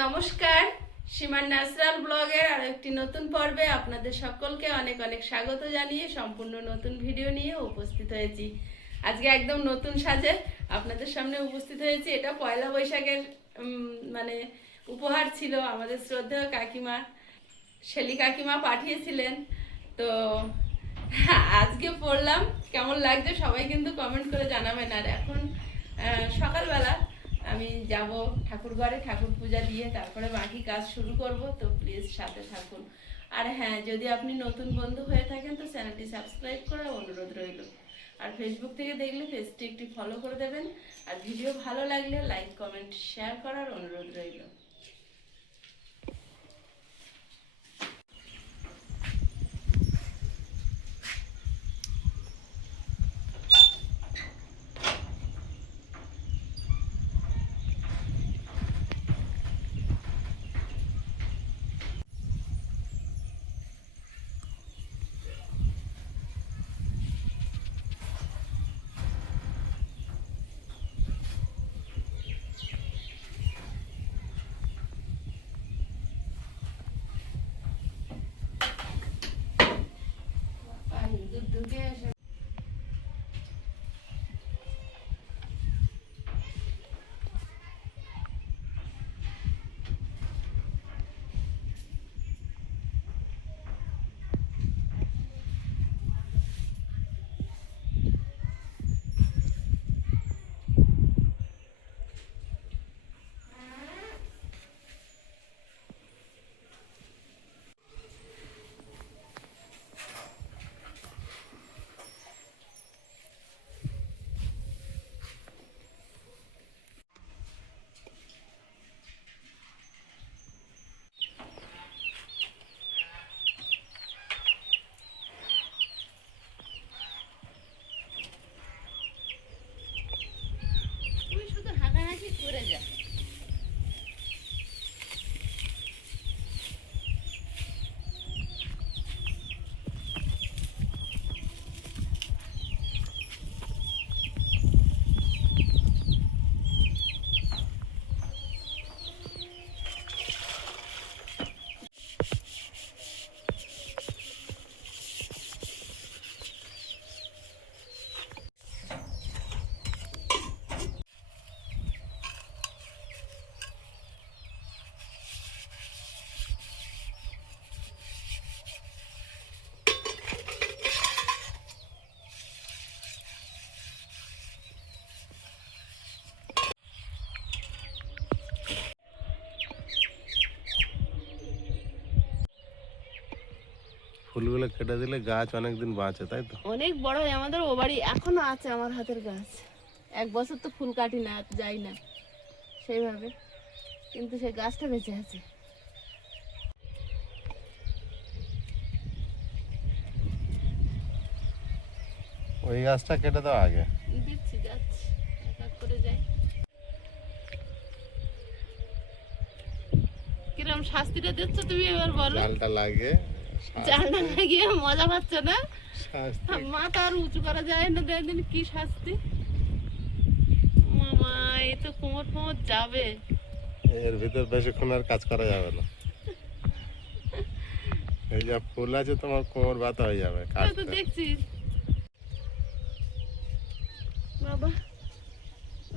নমস্কার, সীমার ন্যাচারাল ব্লগের আর একটি নতুন পর্বে আপনাদের সকলকে অনেক অনেক স্বাগত জানিয়ে সম্পূর্ণ নতুন ভিডিও নিয়ে উপস্থিত হয়েছি। আজকে একদম নতুন সাজে আপনাদের সামনে উপস্থিত হয়েছি। এটা পয়লা বৈশাখের মানে উপহার ছিল আমাদের শ্রদ্ধেয় কাকিমা, শেলি কাকিমা পাঠিয়েছিলেন। তো আজকে পড়লাম, কেমন লাগছে সবাই কিন্তু কমেন্ট করে জানাবেন। আর এখন সকালবেলা আমি যাব ঠাকুর ঘরে, ঠাকুর পূজা দিয়ে তারপরে বাকি কাজ শুরু করব। তো প্লিজ সাথে থাকুন। আর হ্যাঁ, যদি আপনি নতুন বন্ধু হয়ে থাকেন তো চ্যানেলটি সাবস্ক্রাইব করার অনুরোধ রইল। আর ফেসবুক থেকে দেখলে পেজটি একটি ফলো করে দেবেন। আর ভিডিও ভালো লাগলে লাইক কমেন্ট শেয়ার করার অনুরোধ রইল। ফুলগুলো কেটে দিলে গাছ অনেকদিন বাঁচে, তাই তো? অনেক বড় হয় আমাদের ও বাড়ি, এখনো আছে আমার হাতের গাছ। এক বছর তো ফুল কাটি না, যাই না সেইভাবে, কিন্তু সেই গাছটা বেঁচে আছে। ওই গাছটা কেটে দাও আগে। দিচ্ছি, যাচ্ছি, এক এক করে যাই। কিরম শাস্তিটা দিচ্ছ তুমি এবার বলো? জালটা লাগে, জালটা লাগিয়ে মজা পাচ্ছ না? শাস্তি। মাথা আর উঁচু করা যায় না, দেখেন কি শাস্তি। মামা, এ তো কোমর ফোমর যাবে। এর ভিতর বেশিক্ষণ আর কাজ করা যাবে না। এই যা ফুল আছে তোমার কোমর ব্যথা হয়ে যাবে তো কাটতে। দেখছিস বাবা।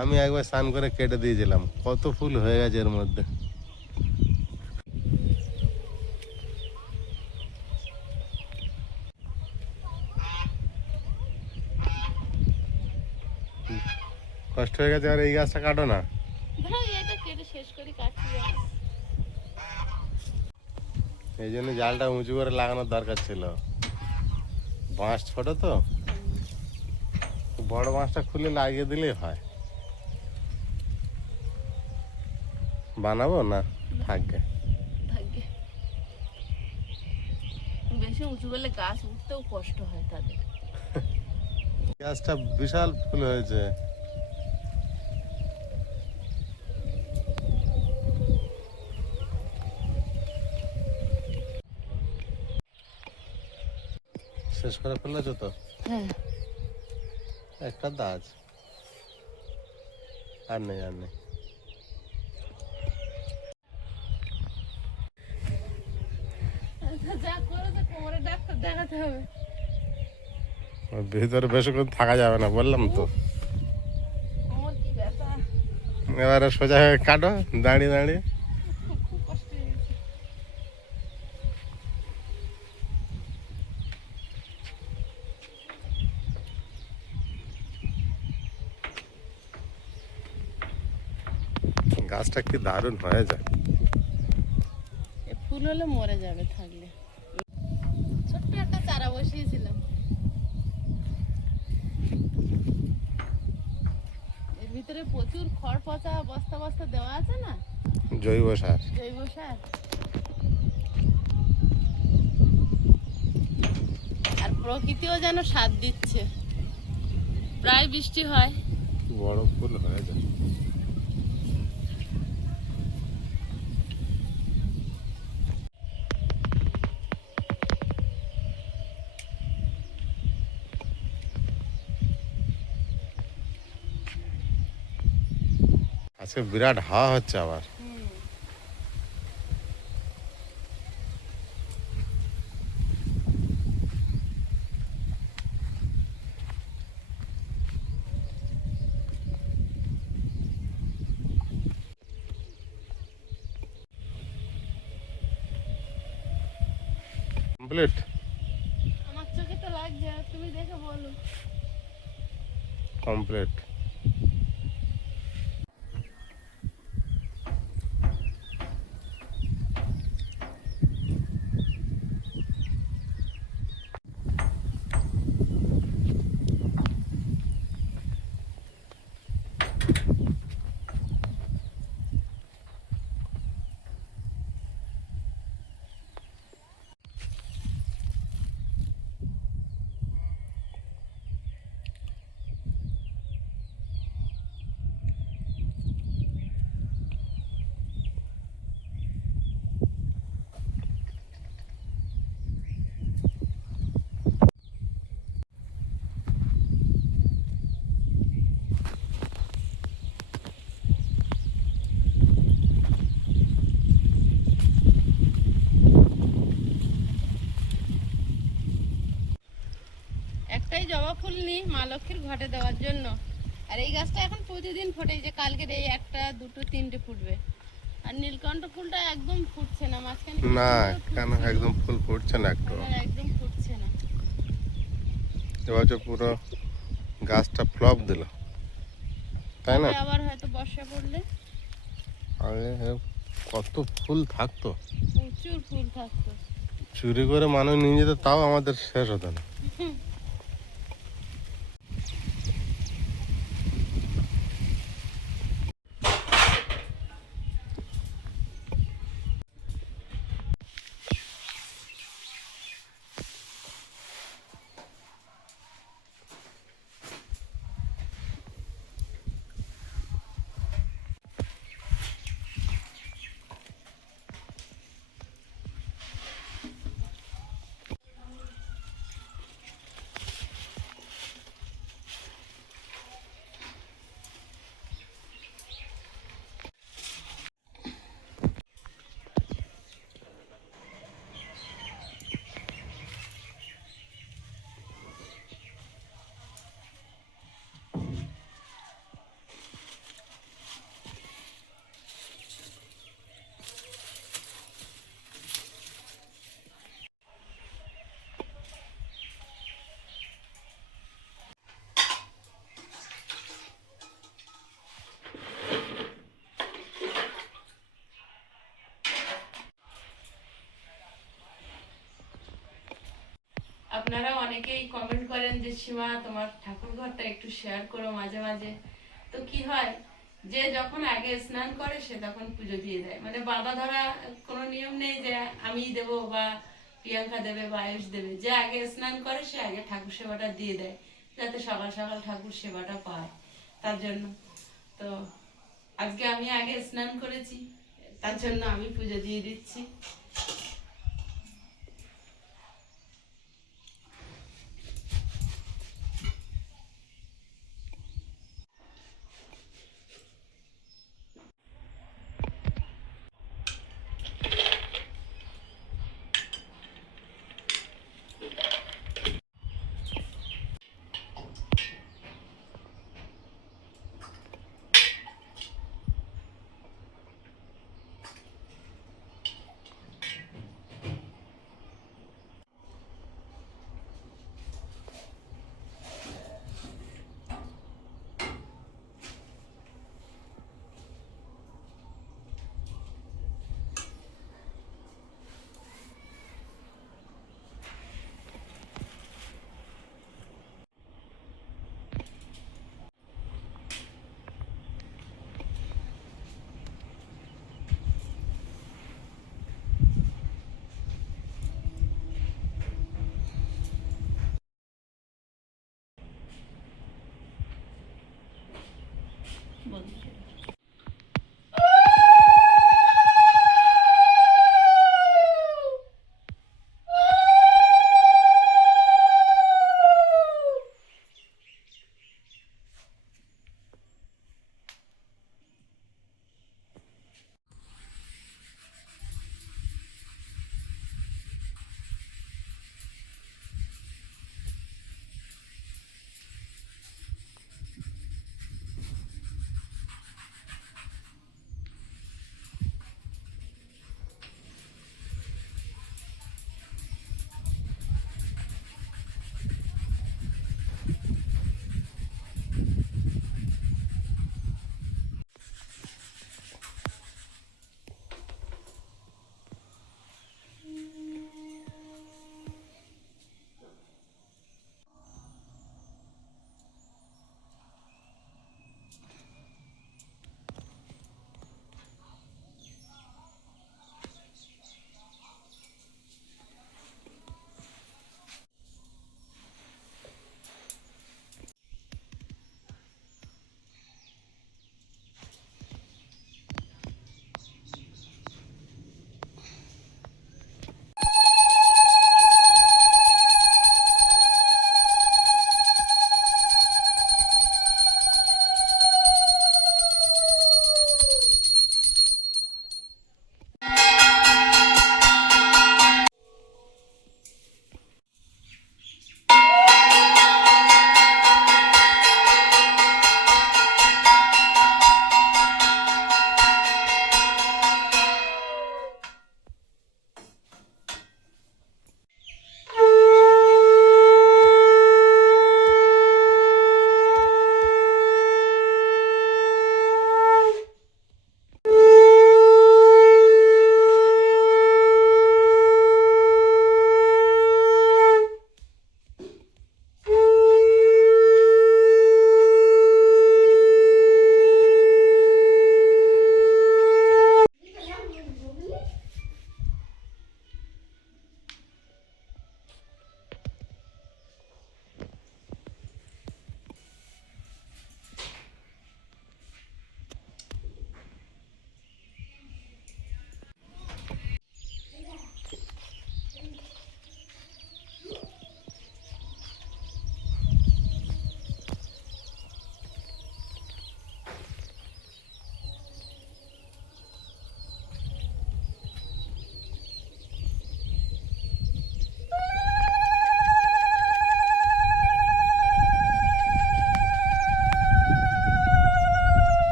আমি একবার স্নান করে কেটে দিয়েছিলাম, কত ফুল হয়ে গেছে এর মধ্যে। কষ্ট হয়ে গেছে, আর এই গাছটা কাটো না। ধরো এটা কেটে শেষ করি, কাটছি। এই জন্য জালটা উঁচু করে লাগানোর দরকার ছিল। বাঁশ ছোট তো, বড় বাঁশটা খুলে লাগিয়ে দিলেই হয়। বানাবো না, থাকবে। ভাগ্যে বেশি উঁচু করলে গাছ উঠতেও কষ্ট হয় তাদের। গাছটা বিশাল ফুল হয়েছে। শেষ করে ফেলেছো তো? হ্যাঁ, একটা দাজ আর নেই আর নেই। যা করে তো কোমরে ডাক্তার দেখাতে হবে। ওর ভিতরে বেশিক্ষণ থাকা যাবে না, বললাম তো। কোমর কি ব্যথা, এবারে সোজা হয়ে কাটো দাঁড়িয়ে দাঁড়িয়ে। খুব কষ্ট হয়ে গেছে। গাছটা কি দারুণ হয়ে যায়। এ ফুল হলে মরে যাবে থাকলে। ছোট্ট একটা চারা বসিয়েছিলাম, এর ভিতরে প্রচুর খড় পচা বস্তা বস্তা দেওয়া আছে না, জৈব সার। জৈব সার। আর প্রকৃতিও যেন সাথ দিচ্ছে, প্রায় বৃষ্টি হয়। বড় ফুল হয়ে যায়। আজকে বিরাট হাওয়া হচ্ছে আবার। কমপ্লিট। আমার চোখে তো লাগছে, তুমি দেখে বলো। কমপ্লিট। একটাই জবা ফুল নিই মা লক্ষ্মীর ঘটে দেওয়ার জন্য। আর এই গাছটা এখন প্রতিদিন ফোটে, এই যে কালকের এই একটা দুটো তিনটে ফুটবে। আর নীলকণ্ঠ ফুলটা একদম ফুটছে না, মাঝখানে কি না সুন্দর কেন ফুটছিল। একদম ফুল ফুটছে না একটু। এবার একদম ফুটছে না। এবছর পুরো গাছটা ফ্লপ দিল, তাই না? তবে আবার হয়তো বর্ষা পড়লে আগে কত ফুল থাকতো, প্রচুর ফুল থাকতো। চুরি করে মানুষ নিয়ে যেত, তাও আমাদের শেষ হতো না। আপনারা অনেকেই কমেন্ট করেন যে সীমা তোমার ঠাকুর ঘরটা একটু শেয়ার করো মাঝে মাঝে। তো কি হয়, যে যখন আগে স্নান করে সে তখন পুজো দিয়ে দেয়, মানে বাধা ধরা কোনো নিয়ম নেই যে আমি দেব বা প্রিয়াঙ্কা দেবে বা আয়ুষ দেবে। যে আগে স্নান করে সে আগে ঠাকুর সেবাটা দিয়ে দেয়, যাতে সকাল সকাল ঠাকুর সেবাটা পায়, তার জন্য। তো আজকে আমি আগে স্নান করেছি, তার জন্য আমি পুজো দিয়ে দিচ্ছি। বলছি।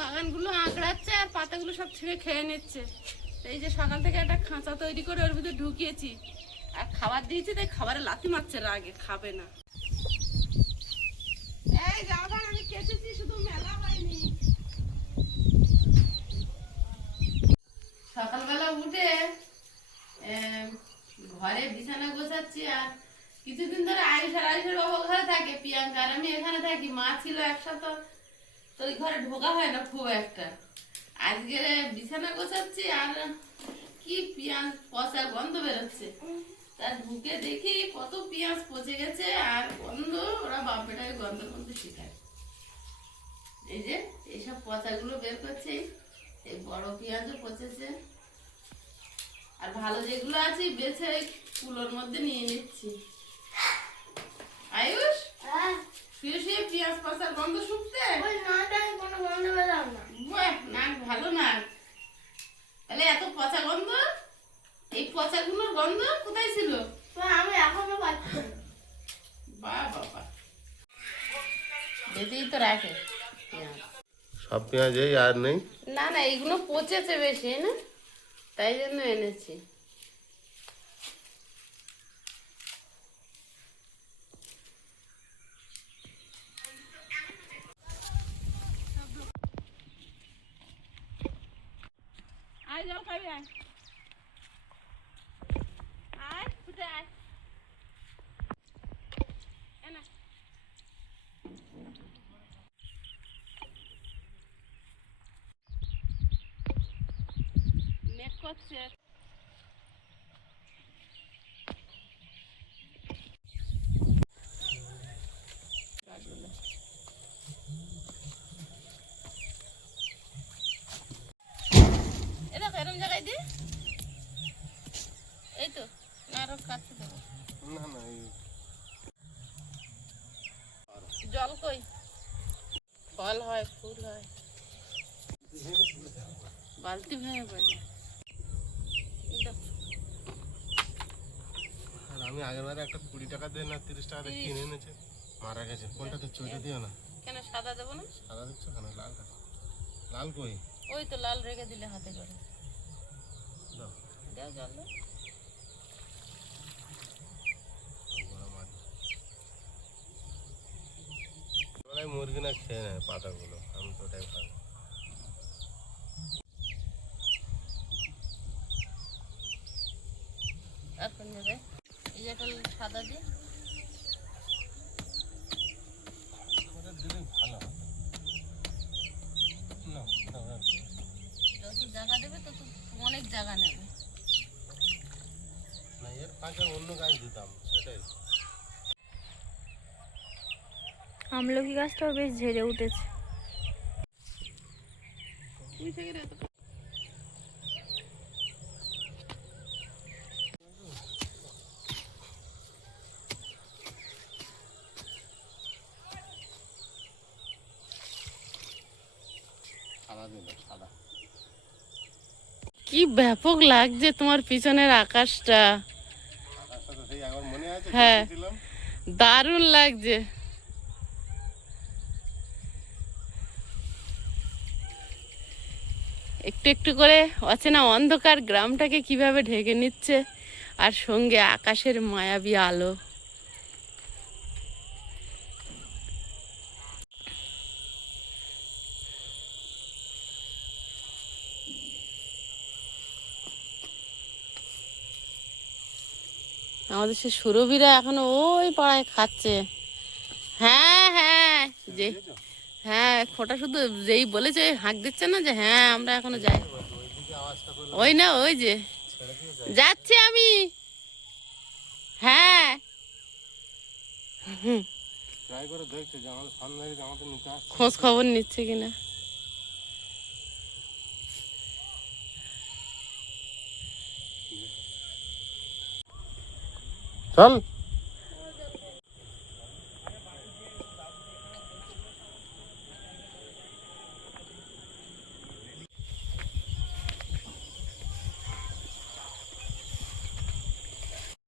বাগানগুলো আঁকড়াচ্ছে আর পাতাগুলো সব ছিঁড়ে খেয়ে নিচ্ছে। এই যে সকাল থেকে একটা খাঁচা তৈরি করে ওর ভিতরে ঢুকিয়েছি আর খাবার দিয়েছি, তাই খাবারে লাথি মারছে, আগে খাবে না। এই জামাটা আমি কেটেছি, শুধু মেলা হয়নি। সকালবেলা উঠে ঘরে বিছানা গোছাচ্ছি আর কিছুদিন ধরে আয়ুষের বাবা ঘরে থাকে, প্রিয়াঙ্কা আর আমি এখানে থাকি। মা ছিল এক সপ্তাহ, তো ওই ঘরে ঢোকা হয় না খুব একটা। আজকে বিছানা গোছাচ্ছি আর কি পেঁয়াজ পচা গন্ধ বেরোচ্ছে, তা ঢুকে দেখি কত পেঁয়াজ পচে গেছে আর গন্ধ। ওরা বাপ বেটাকে গন্ধের মধ্যে শিখায়। এই যে এইসব পচাগুলো বের করছে, এই বড় পেঁয়াজও পচেছে আর ভালো যেগুলো আছে বেছে কুলোর মধ্যে নিয়ে নিচ্ছি। আয়ুষ শুয়ে শুয়ে পেঁয়াজ পচার গন্ধ শুকতে কোনো গন্ধ পেলাম না। নাক ভালো না, তাহলে এত পচা গন্ধ। এই পচাগুলোর গন্ধ কোথায় ছিল? আমি এখনো পাচ্ছি। বাবা বেঁধেই তো রাখে সব পেঁয়াজ এই আর নেই। না না, এইগুলো পচেছে বেশি না, তাই জন্য এনেছি। আয় জল খাবি, আয় আয় ফুটে আয়। করছে। এ দেখো এরম জায়গায় দি, এই তো না আরো কাছে দেবো। না না জল কই? ফল হয়, ফুল হয়, বালতি ভেঙে পড়ে। আর আমি আগের বারে একটা 20 টাকা দিয়ে না 30 টাকা দিয়ে কিনে এনেছি, মারা গেছে। কোনটা তো চলে দিও না। কেন সাদা দেবো না? সাদা দিচ্ছ কেন? লালটা লাল কই? ওই তো লাল রেখে দিলে হাতে করে। দাও দাও জল দাও। ওরাই মুরগি না খেয়ে নেয় পাতাগুলো, আমি তো ওটাই খাই। আর কোন জায়গায়? এই যে একটা সাদা দিয়ে ওটা দিলেই ভালো হয়। না দাও, দাও। যত জায়গা দেবে তত অনেক জায়গা নেবে। না এর ফাঁকে অন্য গাছ দিতাম, সেটাই। আমলকি গাছটাও বেশ ঝেড়ে উঠেছে। সাদা দিল, সাদা। কি ব্যাপক লাগছে তোমার পিছনের আকাশটা, আকাশটা তো সেই একবার মনে আছে হ্যাঁ। দেখেছিলাম। দারুণ লাগছে। একটু একটু করে অচেনা অন্ধকার গ্রামটাকে কিভাবে ঢেকে নিচ্ছে, আর সঙ্গে আকাশের মায়াবী আলো। আমাদের সে সুরভিরা এখনো ওই পাড়ায় খাচ্ছে। হ্যাঁ হ্যাঁ, যে হ্যাঁ খোটা শুধু যেই বলেছে হাঁক দিচ্ছে না যে হ্যাঁ আমরা এখনো যাই। ওইদিকে আওয়াজটা করলাম, ওই না ওই যে ছেড়ে দিয়ে যাই। যাচ্ছি আমি। হ্যাঁ ট্রাই করে দেখছে যে আমাদের সামনে থেকে আমাদের নিচে আসছে। খোঁজ খবর নিচ্ছে কিনা। চল।